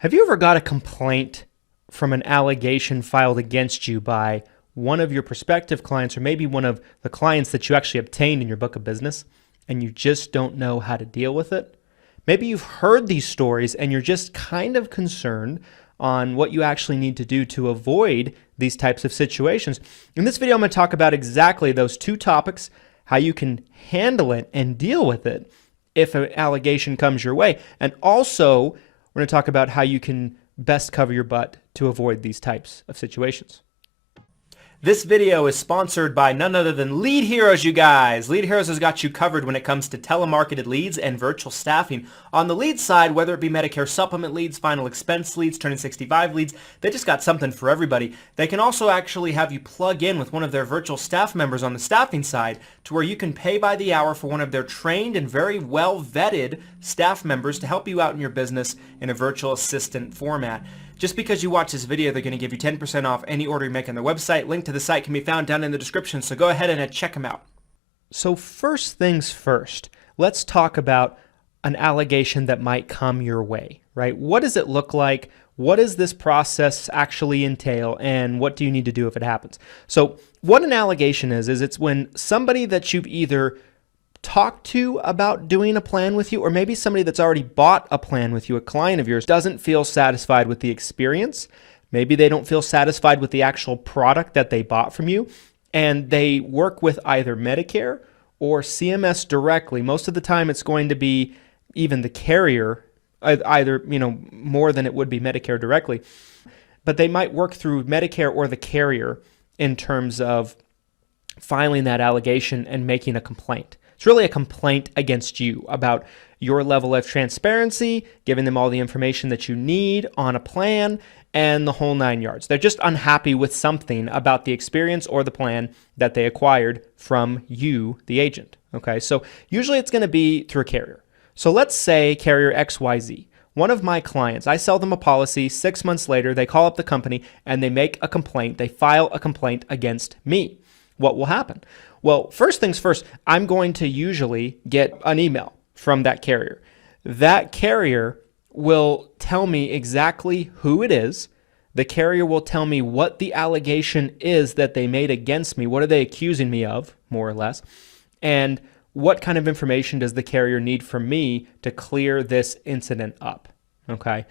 Have you ever got a complaint from an allegation filed against you by one of your prospective clients, or maybe one of the clients that you actually obtained in your book of business, and you just don't know how to deal with it? Maybe you've heard these stories and you're just kind of concerned on what you actually need to do to avoid these types of situations. In this video, I'm going to talk about exactly those two topics, how you can handle it and deal with it if an allegation comes your way. And also, we're going to talk about how you can best cover your butt to avoid these types of situations. This video is sponsored by none other than Lead Heroes, you guys. Lead Heroes has got you covered when it comes to telemarketed leads and virtual staffing. On the lead side, whether it be Medicare supplement leads, final expense leads, turning 65 leads, they just got something for everybody. They can also actually have you plug in with one of their virtual staff members on the staffing side to where you can pay by the hour for one of their trained and very well vetted staff members to help you out in your business in a virtual assistant format. Just because you watch this video, they're going to give you 10% off any order you make on their website. Link to the site can be found down in the description, so go ahead and check them out. So first things first, let's talk about an allegation that might come your way, right? What does it look like? What does this process actually entail? And what do you need to do if it happens? So what an allegation is it's when somebody that you've either talk to about doing a plan with you, or maybe somebody that's already bought a plan with you, a client of yours, doesn't feel satisfied with the experience. Maybe they don't feel satisfied with the actual product that they bought from you, and they work with either Medicare or CMS directly. Most of the time it's going to be even the carrier, either, more than it would be Medicare directly, but they might work through Medicare or the carrier in terms of filing that allegation and making a complaint. It's really a complaint against you about your level of transparency, giving them all the information that you need on a plan, and the whole 9 yards. They're just unhappy with something about the experience or the plan that they acquired from you, the agent. Okay, so usually it's going to be through a carrier. So let's say carrier XYZ. One of my clients, I sell them a policy. 6 months later, they call up the company and they make a complaint. They file a complaint against me. What will happen? Well, first things first, I'm going to usually get an email from that carrier. That carrier will tell me exactly who it is. The carrier will tell me what the allegation is that they made against me. What are they accusing me of, more or less? And what kind of information does the carrier need from me to clear this incident up? Okay.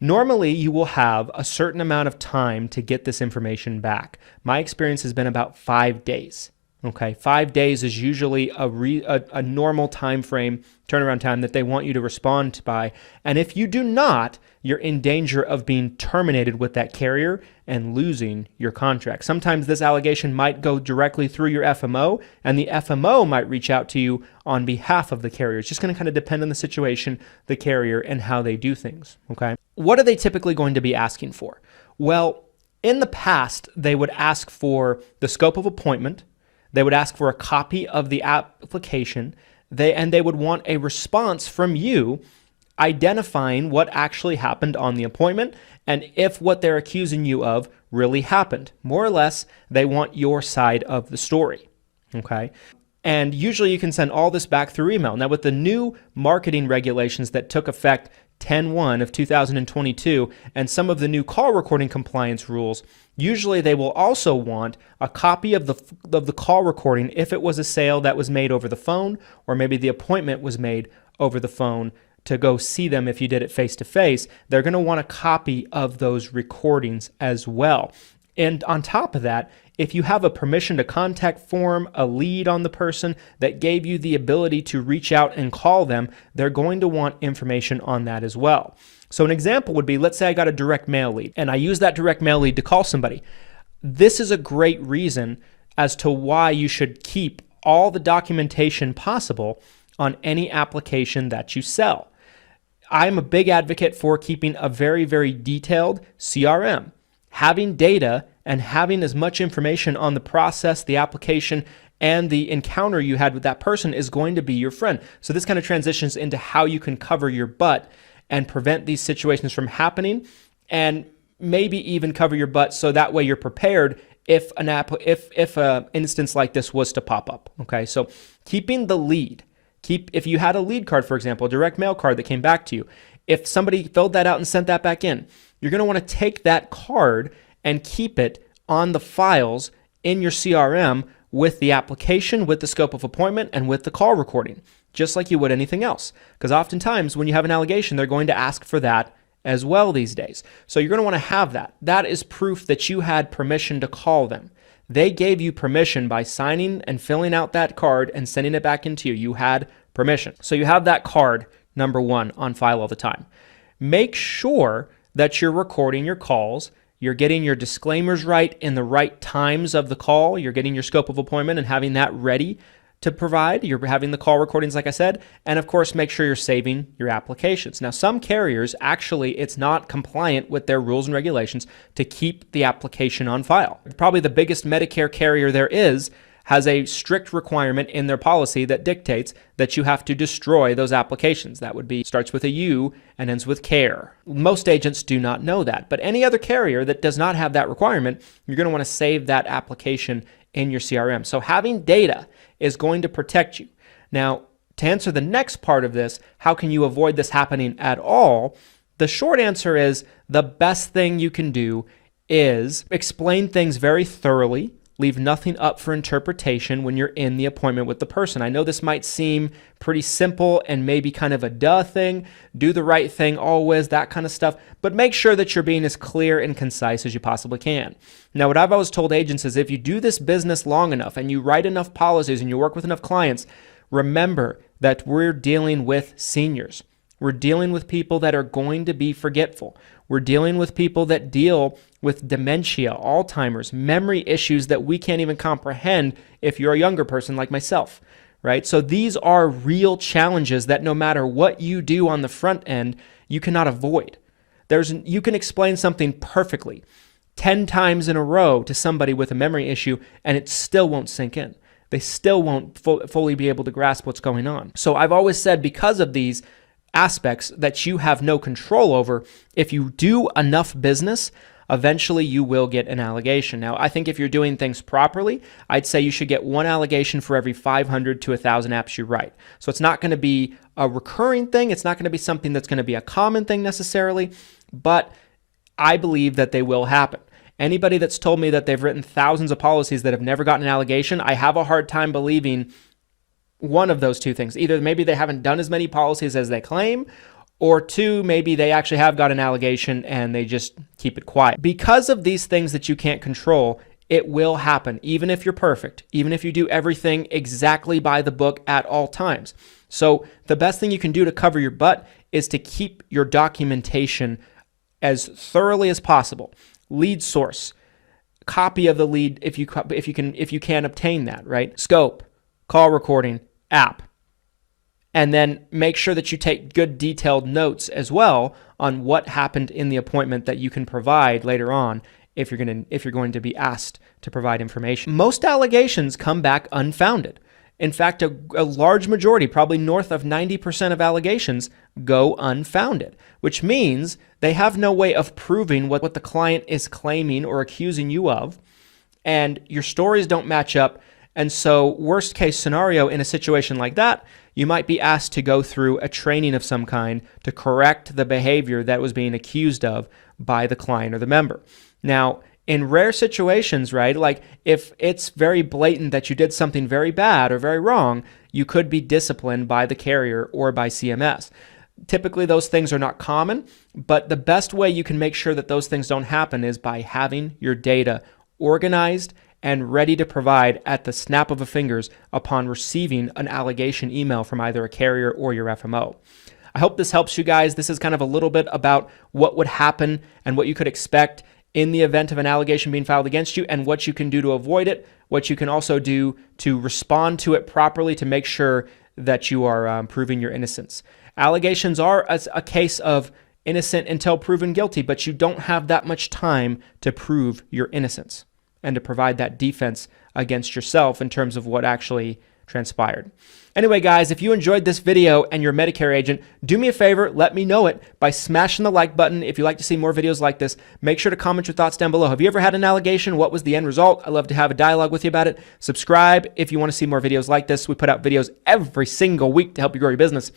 Normally, you will have a certain amount of time to get this information back. My experience has been about 5 days. Okay, 5 days is usually a normal time frame, turnaround time that they want you to respond by. And if you do not, you're in danger of being terminated with that carrier and losing your contract. Sometimes this allegation might go directly through your FMO, and the FMO might reach out to you on behalf of the carrier. It's just going to kind of depend on the situation, the carrier, and how they do things. Okay, what are they typically going to be asking for? Well, in the past, they would ask for the scope of appointment. They would ask for a copy of the application, and they would want a response from you identifying what actually happened on the appointment and if what they're accusing you of really happened. More or less, they want your side of the story, okay? And usually you can send all this back through email. Now, with the new marketing regulations that took effect 10/1 of 2022 and some of the new call recording compliance rules, usually they will also want a copy of the call recording if it was a sale that was made over the phone, or maybe the appointment was made over the phone to go see them if you did it face-to-face. They're going to want a copy of those recordings as well. And on top of that, if you have a permission to contact form, a lead on the person that gave you the ability to reach out and call them, they're going to want information on that as well. So an example would be, let's say I got a direct mail lead and I use that direct mail lead to call somebody. This is a great reason as to why you should keep all the documentation possible on any application that you sell. I'm a big advocate for keeping a very, very detailed CRM. Having data and having as much information on the process, the application, and the encounter you had with that person is going to be your friend. So this kind of transitions into how you can cover your butt and prevent these situations from happening, and maybe even cover your butt so that way you're prepared if an instance like this was to pop up. Okay, so keeping the lead. If you had a lead card, for example, a direct mail card that came back to you, if somebody filled that out and sent that back in, you're going to want to take that card and keep it on the files in your CRM with the application, with the scope of appointment, and with the call recording, just like you would anything else. Because oftentimes when you have an allegation, they're going to ask for that as well these days. So you're going to want to have that. That is proof that you had permission to call them. They gave you permission by signing and filling out that card and sending it back into you. You had permission. So you have that card, number one, on file all the time. Make sure that you're recording your calls. You're getting your disclaimers right in the right times of the call. You're getting your scope of appointment and having that ready to provide. You're having the call recordings, like I said, and of course, make sure you're saving your applications. Now, some carriers, actually, it's not compliant with their rules and regulations to keep the application on file. Probably the biggest Medicare carrier there is has a strict requirement in their policy that dictates that you have to destroy those applications. That would be, starts with a U and ends with care. Most agents do not know that, but any other carrier that does not have that requirement, you're going to want to save that application in your CRM. So having data is going to protect you. Now, to answer the next part of this, how can you avoid this happening at all? The short answer is the best thing you can do is explain things very thoroughly. Leave nothing up for interpretation when you're in the appointment with the person. I know this might seem pretty simple and maybe kind of a duh thing. Do the right thing always, that kind of stuff. But make sure that you're being as clear and concise as you possibly can. Now, what I've always told agents is if you do this business long enough and you write enough policies and you work with enough clients, remember that we're dealing with seniors. We're dealing with people that are going to be forgetful. We're dealing with people that deal with dementia, Alzheimer's, memory issues that we can't even comprehend if you're a younger person like myself, right? So these are real challenges that no matter what you do on the front end, you cannot avoid. You can explain something perfectly 10 times in a row to somebody with a memory issue, and it still won't sink in. They still won't fully be able to grasp what's going on. So I've always said, because of these aspects that you have no control over, if you do enough business, eventually you will get an allegation. Now, I think if you're doing things properly, I'd say you should get one allegation for every 500 to 1,000 apps you write. So it's not going to be a recurring thing. It's not going to be something that's going to be a common thing necessarily, but I believe that they will happen. Anybody that's told me that they've written thousands of policies that have never gotten an allegation, I have a hard time believing one of those two things. Either maybe they haven't done as many policies as they claim, or two, maybe they actually have got an allegation and they just keep it quiet. Because of these things that you can't control, it will happen, even if you're perfect, even if you do everything exactly by the book at all times. So the best thing you can do to cover your butt is to keep your documentation as thoroughly as possible. Lead source, copy of the lead if you can obtain that, right? Scope, call recording, app. And then make sure that you take good detailed notes as well on what happened in the appointment that you can provide later on if you're going to be asked to provide information. Most allegations come back unfounded. In fact, a large majority, probably north of 90% of allegations, go unfounded, which means they have no way of proving what the client is claiming or accusing you of, and your stories don't match up. And so worst case scenario in a situation like that, you might be asked to go through a training of some kind to correct the behavior that was being accused of by the client or the member. Now, in rare situations, right, like if it's very blatant that you did something very bad or very wrong, you could be disciplined by the carrier or by CMS. Typically, those things are not common, but the best way you can make sure that those things don't happen is by having your data organized and ready to provide at the snap of a fingers upon receiving an allegation email from either a carrier or your FMO. I hope this helps you guys. This is kind of a little bit about what would happen and what you could expect in the event of an allegation being filed against you, and what you can do to avoid it, what you can also do to respond to it properly to make sure that you are proving your innocence. Allegations are a case of innocent until proven guilty, but you don't have that much time to prove your innocence and to provide that defense against yourself in terms of what actually transpired. Anyway, guys, if you enjoyed this video and you're a Medicare agent, do me a favor, let me know it by smashing the like button. If you'd like to see more videos like this, make sure to comment your thoughts down below. Have you ever had an allegation? What was the end result? I'd love to have a dialogue with you about it. Subscribe if you want to see more videos like this. We put out videos every single week to help you grow your business.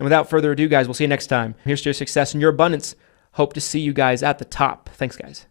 And without further ado, guys, we'll see you next time. Here's to your success and your abundance. Hope to see you guys at the top. Thanks, guys.